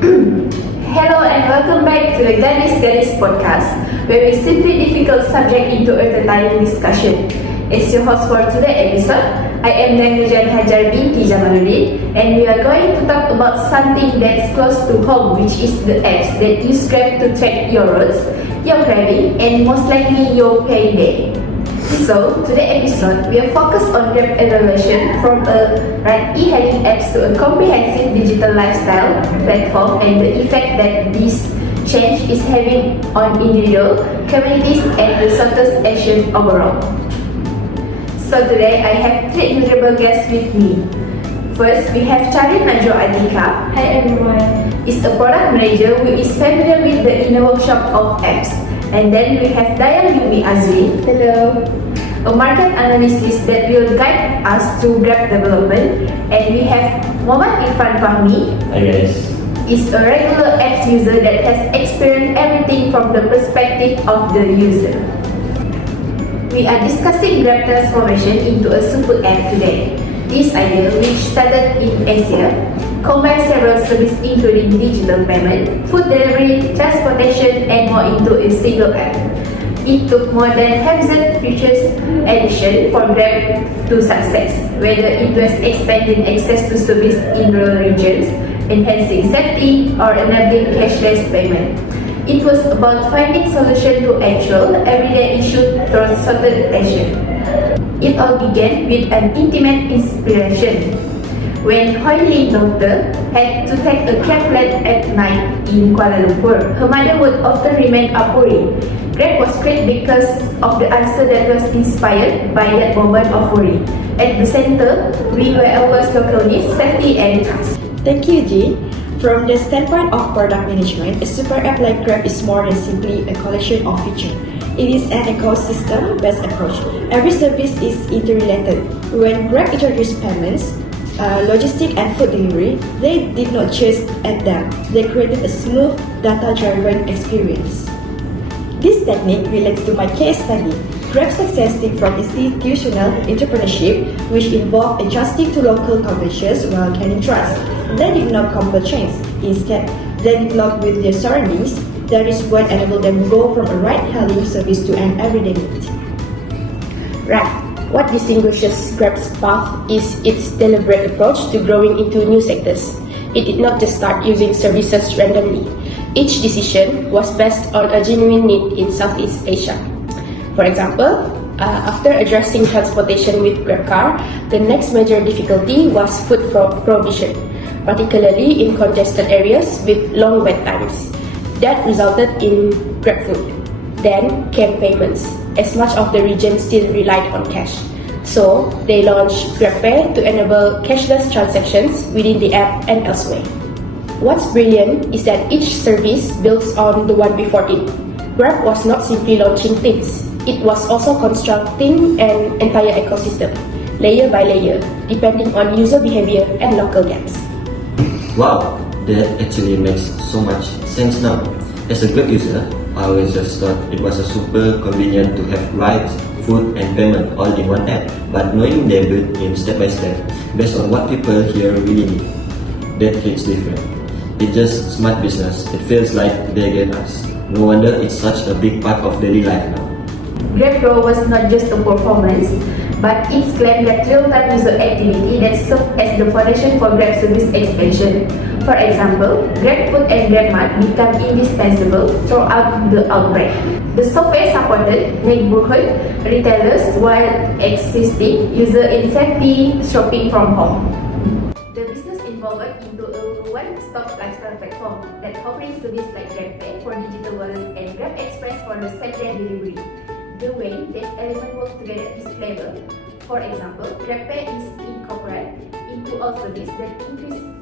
Hello and welcome back to the Gadis podcast, where we simply difficult subject into entertaining discussion. As your host for today's episode, I am language HAJJAR BINTI JAMALLUDIN, and we are going to talk about something that's close to home, which is the apps that you scrape to track your roads, your craving, and most likely your payday. So, today's episode, we are focused on Grab evaluation from a ride-e-hailing apps to a comprehensive digital lifestyle platform and the effect that this change is having on individual, communities, and the Southeast Asian overall. So today, I have three incredible guests with me. First, we have CHAIREEN ATIQAH. Hi everyone. Is a product manager who is familiar with the inner workshop of apps. And then we have YUMI AZREEN. Hello. A market analyst that will guide us through Grab development. And we have MOHAMMAD FAHMIEY. Hi guys. Is a regular apps user that has experienced everything from the perspective of the user. We are discussing Grab transformation into a super app today. This idea, which started in Asia, combines several services including digital payment, food delivery, transportation, and more into a single app. It took more than 100 features addition for Grab to success, whether it was expanding access to service in rural regions, enhancing safety, or enabling cashless payment. It was about finding solutions to actual, everyday issues through Southeast Asia. It all began with an intimate inspiration. When Hoi Ling daughter had to take a cab late at night in Kuala Lumpur, her mother would often remain worried. Grab was great because of the answer that was inspired by that moment of worry. At the center, we were always local needs, safety, and trust. Thank you, Ji. From the standpoint of product management, a super app like Grab is more than simply a collection of features. It is an ecosystem-based approach. Every service is interrelated. When Grab introduced payments, logistics and food delivery, they did not just add them. They created a smooth, data-driven experience. This technique relates to my case study. Grab's success stemmed from institutional entrepreneurship, which involved adjusting to local conventions while gaining trust. They did not compel change. Instead, they developed with their surroundings. That is what enabled them to go from a ride-hailing service to an everyday need. Right. What distinguishes Grab's path is its deliberate approach to growing into new sectors. It did not just start using services randomly. Each decision was based on a genuine need in Southeast Asia. For example, after addressing transportation with GrabCar, the next major difficulty was food provision, particularly in congested areas with long wait times. That resulted in GrabFood. Then came payments, as much of the region still relied on cash. So, they launched GrabPay to enable cashless transactions within the app and elsewhere. What's brilliant is that each service builds on the one before it. Grab was not simply launching things, it was also constructing an entire ecosystem, layer by layer, depending on user behavior and local gaps. Wow, that actually makes so much sense now. As a Grab user, I always just thought it was a super convenient to have rides, food and payment all in one app, but knowing they built in step by step, based on what people here really need, that hits different. It's just smart business. It feels like they get us. No wonder it's such a big part of daily life now. Grab Pro was not just a performance, but it's claimed that real-time user activity that served as the foundation for Grab service expansion. For example, GrabFood and GrabMart become indispensable throughout the outbreak. The software supported neighborhood retailers while existing user in safety shopping from home. The business evolved into a one-stop lifestyle platform that offers services like GrabPay for digital wallets and Grab Express for the same-day delivery. The way these elements work together is clever. For example, GrabPay is incorporated into all services that increasing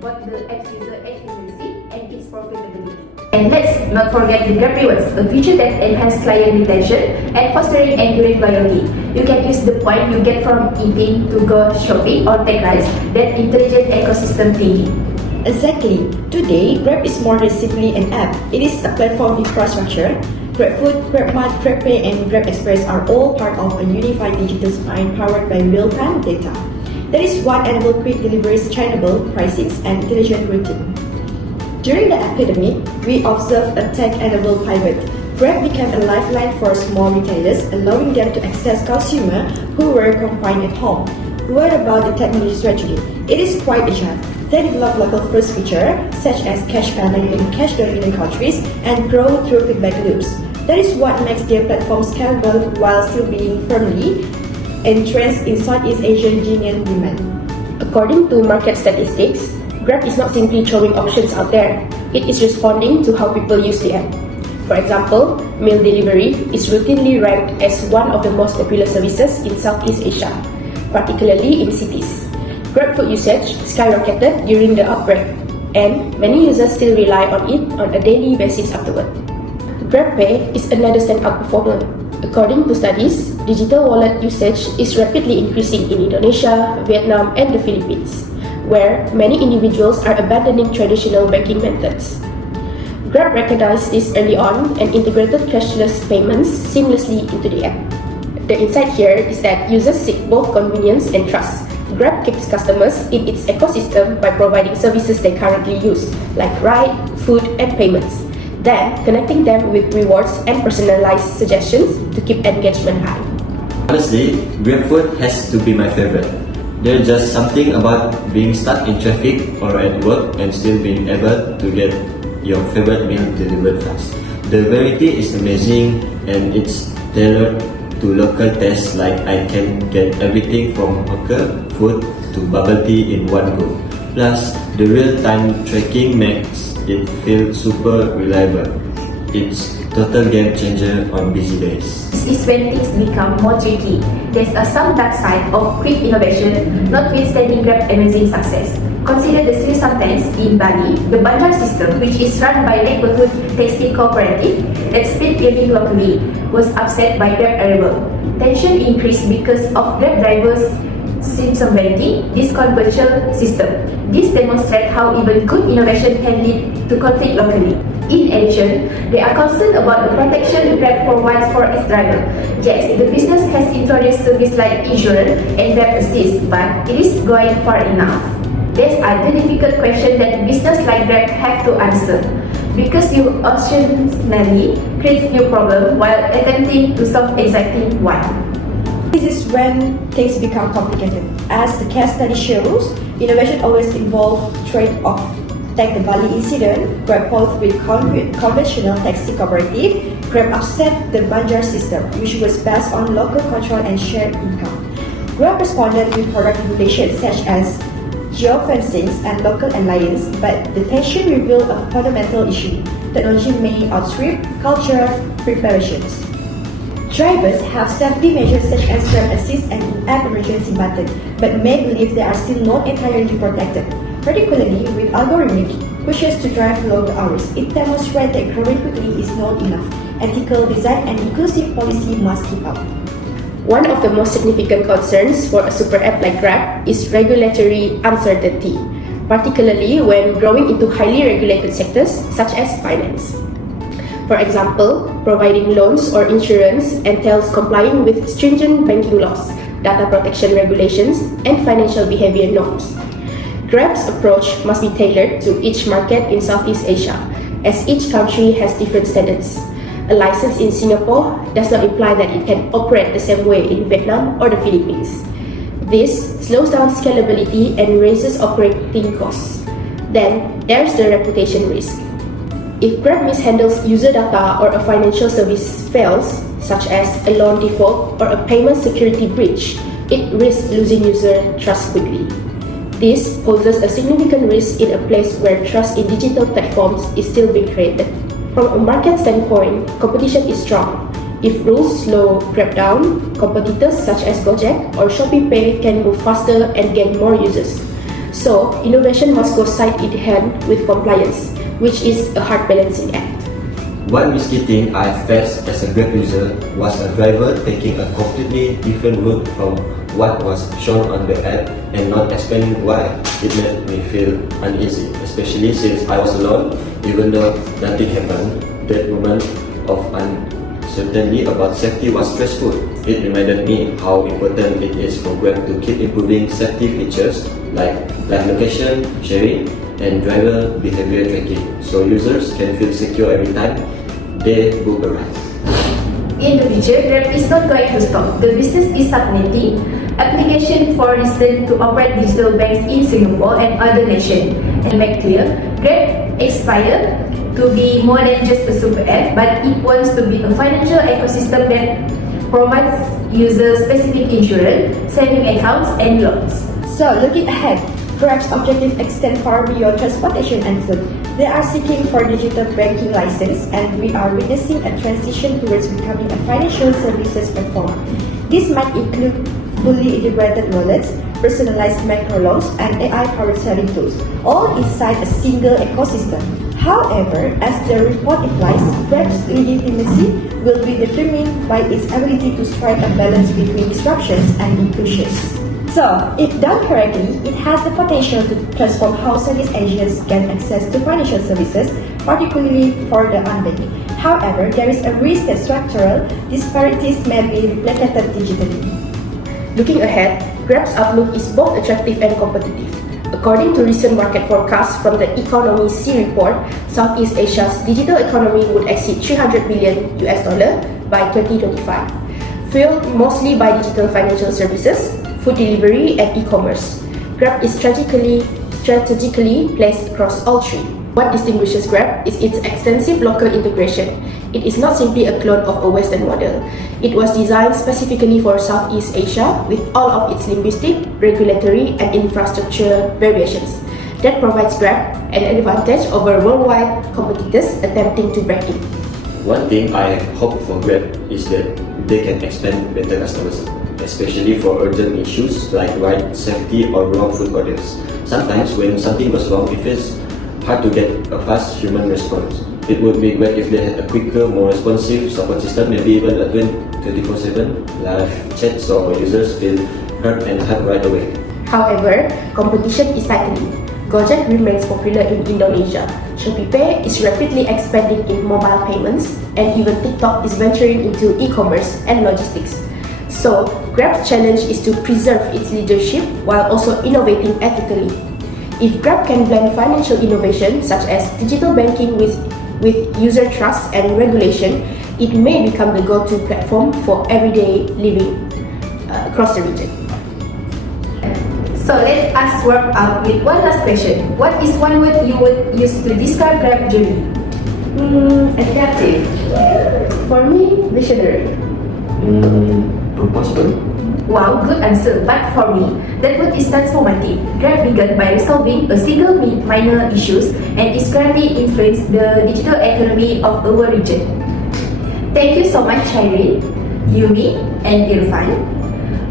both the app's user efficiency and its profitability. And let's not forget the Grab Rewards, a feature that enhances client retention and fostering enduring loyalty. You can use the point you get from eating to go shopping or take rides, that intelligent ecosystem thinking. Exactly. Today, Grab is more than simply an app. It is a platform infrastructure. GrabFood, GrabMart, GrabPay, and Grab Express are all part of a unified digital spine powered by real-time data. That is what enables quick deliveries, trainable pricing, and intelligent routing. During the epidemic, we observed a tech-enabled pivot. Grab became a lifeline for small retailers, allowing them to access consumers who were confined at home. What about the technology strategy? It is quite agile. They develop local-first features such as cash payment in cash-dominant countries and grow through feedback loops. That is what makes their platform scalable while still being firmly entrenched in Southeast Asian genuine demand. According to market statistics, Grab is not simply throwing options out there. It is responding to how people use the app. For example, meal delivery is routinely ranked as one of the most popular services in Southeast Asia, particularly in cities. Grab food usage skyrocketed during the outbreak, and many users still rely on it on a daily basis afterward. GrabPay is another standout performer. According to studies, digital wallet usage is rapidly increasing in Indonesia, Vietnam, and the Philippines, where many individuals are abandoning traditional banking methods. Grab recognized this early on and integrated cashless payments seamlessly into the app. The insight here is that users seek both convenience and trust. Grab keeps customers in its ecosystem by providing services they currently use, like ride, food, and payments, then connecting them with rewards and personalized suggestions to keep engagement high. Honestly, GrabFood has to be my favorite. There's just something about being stuck in traffic or at work and still being able to get your favorite meal delivered fast. The variety is amazing and it's tailored to local tastes, like I can get everything from hawker food to bubble tea in one go. Plus, the real-time tracking makes it feel super reliable. It's total game changer on busy days. This is when things become more tricky. There's some dark side of quick innovation, notwithstanding Grab's amazing success. Consider the Sri Sultans in Bali, the BANJAR system, which is run by neighborhood tasting cooperative that split gaming locally, was upset by Grab arrival. Tension increased because of Grab drivers circumventing this conventional system. This demonstrates how even good innovation can lead to conflict locally. In addition, they are concerned about the protection Grab provides for its driver. Yes, the business has introduced services like insurance and Grab Assist, but it is going far enough. These are the difficult questions that business like Grab have to answer, because you occasionally create new problems while attempting to solve exciting one. This is when things become complicated. As the case study shows, innovation always involves trade-off. Take the Bali incident, Grab fought with conventional taxi cooperative. Grab upset the BANJAR system, which was based on local control and shared income. Grab responded with product regulations such as geofencing and local alliance, but the tension revealed a fundamental issue. Technology may outstrip cultural preparations. Drivers have safety measures such as Grab Assist and in-app emergency button, but may believe they are still not entirely protected. Particularly with algorithmic pushes to drive long hours, it demonstrates that growing quickly is not enough. Ethical design and inclusive policy must keep up. One of the most significant concerns for a super app like Grab is regulatory uncertainty, particularly when growing into highly regulated sectors such as finance. For example, providing loans or insurance entails complying with stringent banking laws, data protection regulations, and financial behavior norms. Grab's approach must be tailored to each market in Southeast Asia, as each country has different standards. A license in Singapore does not imply that it can operate the same way in Vietnam or the Philippines. This slows down scalability and raises operating costs. Then, there's the reputation risk. If Grab mishandles user data or a financial service fails, such as a loan default or a payment security breach, it risks losing user trust quickly. This poses a significant risk in a place where trust in digital platforms is still being created. From a market standpoint, competition is strong. If rules slow Grab down, competitors such as Gojek or ShopeePay can move faster and gain more users. So, innovation must go side in hand with compliance, which is a hard balancing act. One risky thing I faced as a Grab user was a driver taking a completely different route from what was shown on the app and not explaining why. It made me feel uneasy, especially since I was alone. Even though nothing happened, that moment of certainly about safety was stressful. It reminded me how important it is for Grab to keep improving safety features like live location, sharing, and driver behavior tracking, so users can feel secure every time they book a ride. In the future, Grab is not going to stop. The business is submitting application for license to operate digital banks in Singapore and other nations. And make clear, Grab aspires to be more than just a super app, but it wants to be a financial ecosystem that provides user-specific insurance, saving accounts, and loans. So, looking ahead, Grab's objective extend far beyond transportation and food. They are seeking for digital banking license, and we are witnessing a transition towards becoming a financial services platform. This might include fully integrated wallets, personalized microloans, and AI-powered saving tools, all inside a single ecosystem. However, as the report implies, Grab's legitimacy will be determined by its ability to strike a balance between disruptions and inclusions. So, if done correctly, it has the potential to transform how Southeast Asians gain access to financial services, particularly for the unbanked. However, there is a risk that structural disparities may be replicated digitally. Looking ahead, Grab's outlook is both attractive and competitive. According to recent market forecasts from the Economy C report, Southeast Asia's digital economy would exceed $300 billion by 2025, fueled mostly by digital financial services, food delivery, and e-commerce. Grab is strategically placed across all three. What distinguishes Grab is its extensive local integration. It is not simply a clone of a Western model. It was designed specifically for Southeast Asia with all of its linguistic, regulatory, and infrastructure variations. That provides Grab an advantage over worldwide competitors attempting to break in. One thing I hope for Grab is that they can expand better customer support, especially for urgent issues like ride safety or wrong food orders. Sometimes when something goes wrong, it feels hard to get a fast human response. It would be great if they had a quicker, more responsive support system, maybe even a 24/7 live chat so our users feel heard and helped right away. However, competition is tightening. Gojek remains popular in Indonesia. ShopeePay is rapidly expanding in mobile payments, and even TikTok is venturing into e-commerce and logistics. So, Grab's challenge is to preserve its leadership while also innovating ethically. If Grab can blend financial innovation such as digital banking with user trust and regulation, it may become the go-to platform for everyday living across the region. So let us wrap up with one last question. What is one word you would use to describe Grab journey? Adaptive. For me, visionary. Purposeful. Wow, good answer. But for me, that word is transformative. Grab began by resolving a single minor issues and is greatly influenced the digital economy of our region. Thank you so much, CHAIREEN, YUMI, and IRFAN.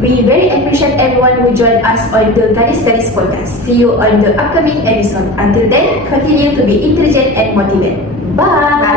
We very appreciate everyone who joined us on the Gadis podcast. See you on the upcoming episode. Until then, continue to be intelligent and motivated. Bye!